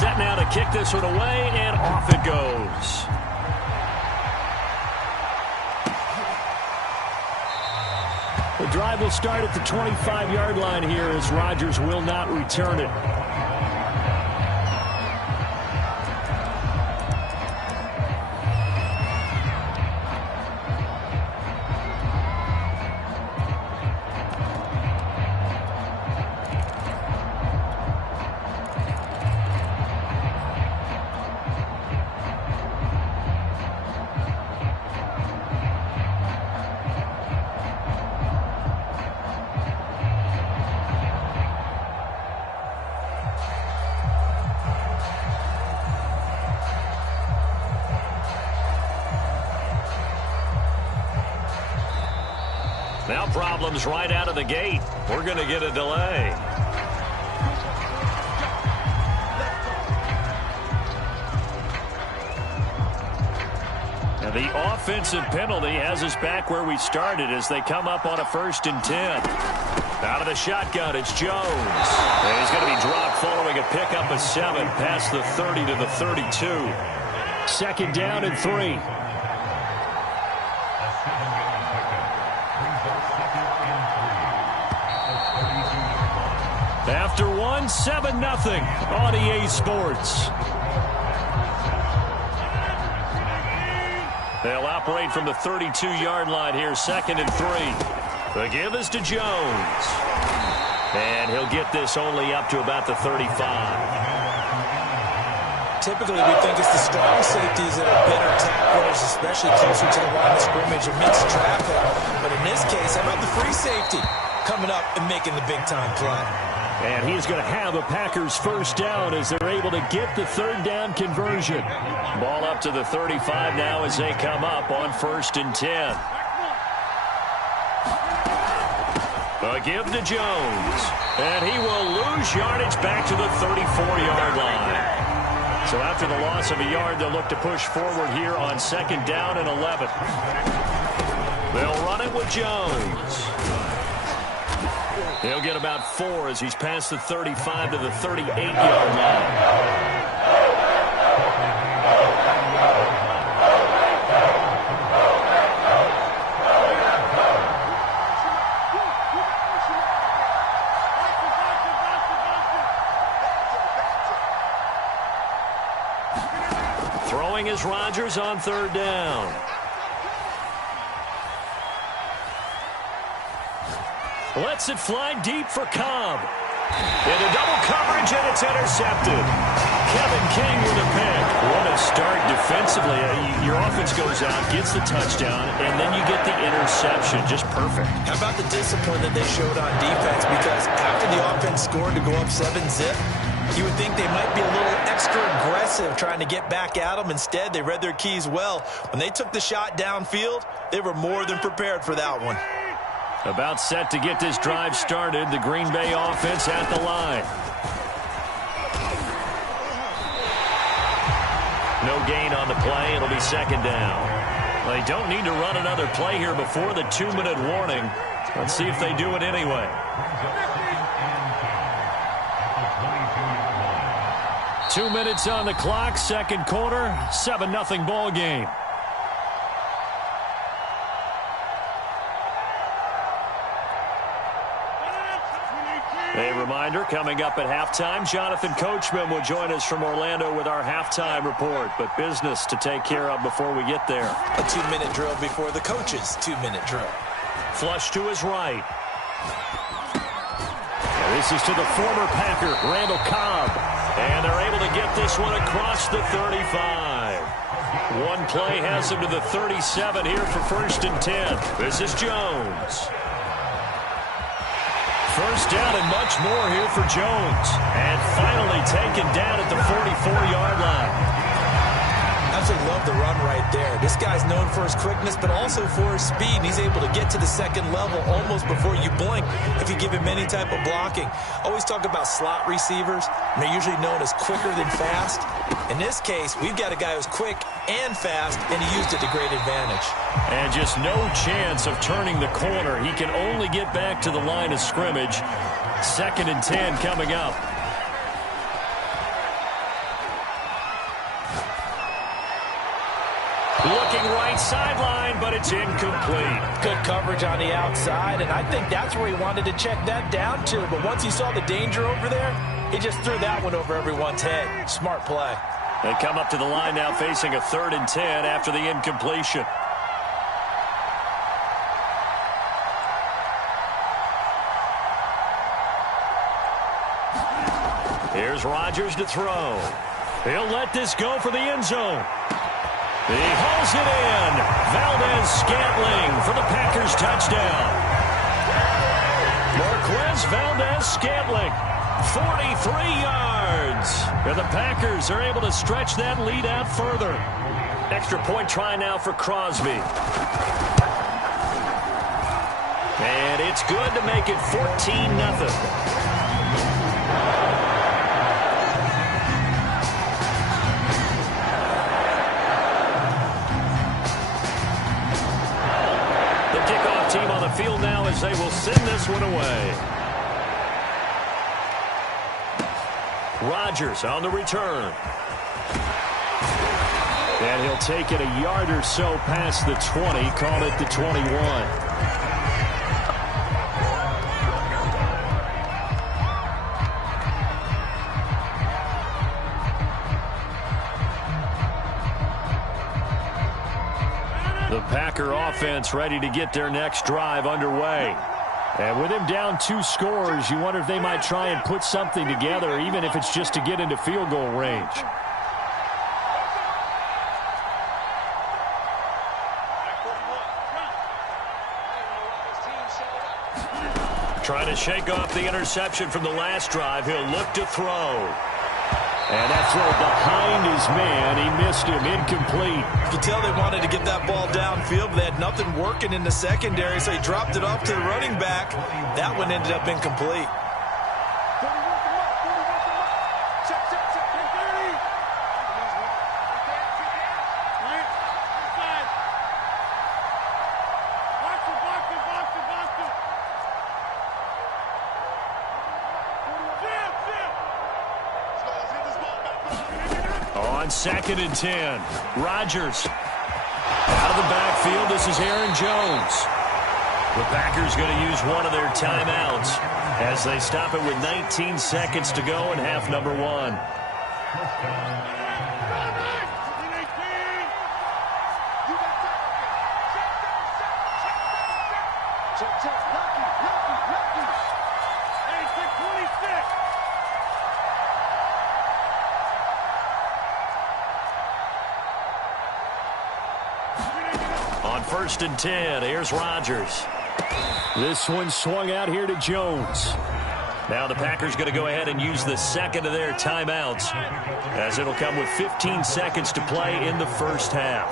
Set now to kick this one away, and off it goes. The drive will start at the 25-yard line here as Rodgers will not return it. Now problems right out of the gate. We're going to get a delay. Now the offensive penalty has us back where we started as they come up on a 1st and 10. Out of the shotgun, it's Jones. And he's going to be dropped following a pickup of 7 past the 30 to the 32. 2nd down and 3. After 1, 7-0 on EA Sports. They'll operate from the 32-yard line here, 2nd and 3. The give is to Jones. And he'll get this only up to about the 35. Typically, we think it's the strong safeties that are better tacklers, especially closer to the line of scrimmage amidst traffic. But in this case, how about the free safety coming up and making the big-time play? And he's going to have a Packers 1st down as they're able to get the 3rd down conversion. Ball up to the 35 now as they come up on 1st and 10. A give to Jones. And he will lose yardage back to the 34-yard line. So after the loss of a yard, they'll look to push forward here on 2nd down and 11. They'll run it with Jones. He'll get about 4 as he's past the 35 to the 38-yard line. Throwing is Rodgers on 3rd down. Lets it fly deep for Cobb. Into double coverage, and it's intercepted. Kevin King with a pick. What a start defensively. Your offense goes out, gets the touchdown, and then you get the interception. Just perfect. How about the discipline that they showed on defense? Because after the offense scored to go up 7-zip, you would think they might be a little extra aggressive trying to get back at them. Instead, they read their keys well. When they took the shot downfield, they were more than prepared for that one. About set to get this drive started. The Green Bay offense at the line. No gain on the play. It'll be 2nd down. They don't need to run another play here before the 2-minute warning. Let's see if they do it anyway. Two minutes on the clock, 2nd quarter, 7-0 ball game. A reminder, coming up at halftime, Jonathan Coachman will join us from Orlando with our halftime report. But business to take care of before we get there. A 2-minute drill before the coach's 2-minute drill. Flush to his right. And this is to the former Packer, Randall Cobb. And they're able to get this one across the 35. One play has him to the 37 here for 1st and 10. This is Jones. 1st down and much more here for Jones. And finally taken down at the 44-yard line. Absolutely love the run right there. This guy's known for his quickness, but also for his speed. And he's able to get to the 2nd level almost before you blink if you give him any type of blocking. Always talk about slot receivers, and they're usually known as quicker than fast. In this case, we've got a guy who's quick and fast, and he used it to great advantage. And just no chance of turning the corner. He can only get back to the line of scrimmage. 2nd and 10 coming up. sideline, but it's incomplete. Good coverage on the outside, and I think that's where he wanted to check that down to. But once he saw the danger over there, he just threw that one over everyone's head. Smart play. They come up to the line now facing a 3rd and 10 after the incompletion. Here's Rodgers to throw. He'll let this go for the end zone. He hauls it in. Valdez-Scantling for the Packers touchdown. Marquez Valdez-Scantling, 43 yards. And the Packers are able to stretch that lead out further. Extra point try now for Crosby. And it's good to make it 14-0. Team on the field now as they will send this one away. Rodgers on the return. And he'll take it a yard or so past the 20, call it the 21. The Packer offense ready to get their next drive underway. And with him down 2 scores, you wonder if they might try and put something together, even if it's just to get into field goal range. Trying to shake off the interception from the last drive. He'll look to throw. And that throw behind his man. He missed him. Incomplete. You can tell they wanted to get that ball downfield, but they had nothing working in the secondary, so he dropped it off to the running back. That one ended up incomplete. On 2nd and 10, Rodgers out of the backfield. This is Aaron Jones. The Packers going to use one of their timeouts as they stop it with 19 seconds to go in half number 1. On 1st and 10, here's Rodgers. This one swung out here to Jones. Now the Packers going to go ahead and use the second of their timeouts, as it'll come with 15 seconds to play in the first half.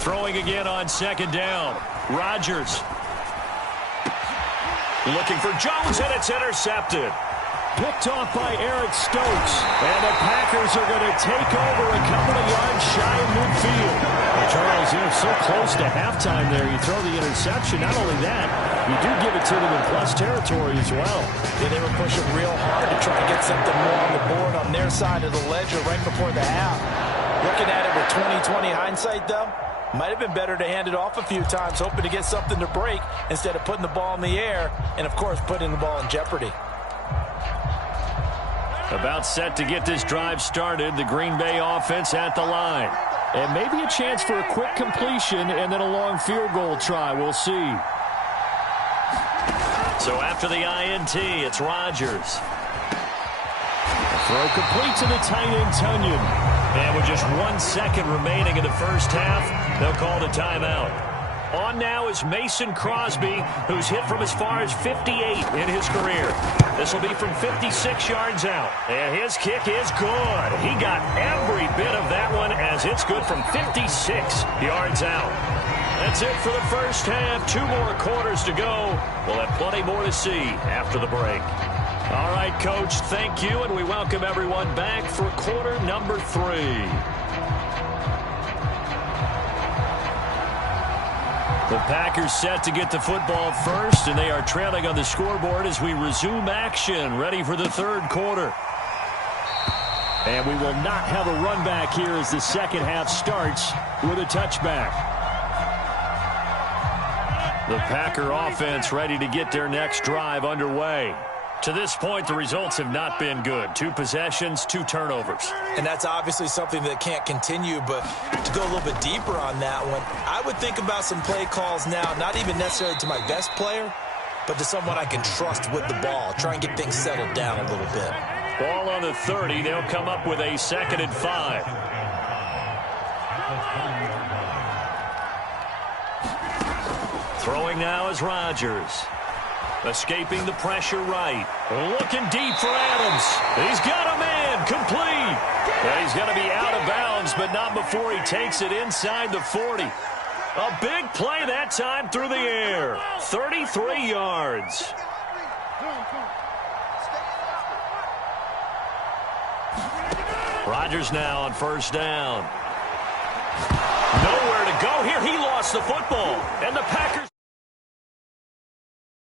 Throwing again on 2nd down. Rodgers looking for Jones, and it's intercepted. Picked off by Eric Stokes. And the Packers are going to take over a couple of yards shy of midfield. Well, Charles, you're so close to halftime there. You throw the interception. Not only that, you do give it to them in plus territory as well. Yeah, they were pushing real hard to try to get something more on the board on their side of the ledger right before the half. Looking at it with 20/20 hindsight, though, might have been better to hand it off a few times, hoping to get something to break instead of putting the ball in the air and, of course, putting the ball in jeopardy. About set to get this drive started, the Green Bay offense at the line. And maybe a chance for a quick completion and then a long field goal try. We'll see. So after the INT, it's Rodgers. Throw complete to the tight end, Tunyon. And with just 1 second remaining in the first half, they'll call the timeout. On now is Mason Crosby, who's hit from as far as 58 in his career. This will be from 56 yards out. And his kick is good. He got every bit of that one as it's good from 56 yards out. That's it for the first half. 2 more quarters to go. We'll have plenty more to see after the break. All right, Coach, thank you, and we welcome everyone back for quarter number 3. The Packers set to get the football first, and they are trailing on the scoreboard as we resume action, ready for the third quarter. And we will not have a run back here as the second half starts with a touchback. The Packer offense ready to get their next drive underway. To this point, the results have not been good. 2 possessions, 2 turnovers. And that's obviously something that can't continue, but to go a little bit deeper on that one, I would think about some play calls now, not even necessarily to my best player, but to someone I can trust with the ball. Try and get things settled down a little bit. Ball on the 30. They'll come up with a 2nd and 5. Throwing now is Rodgers. Escaping the pressure right. Looking deep for Adams. He's got a man. Complete. Well, he's going to be out of bounds, but not before he takes it inside the 40. A big play that time through the air. 33 yards. Rodgers now on first down. Nowhere to go here. He lost the football. And the Packers...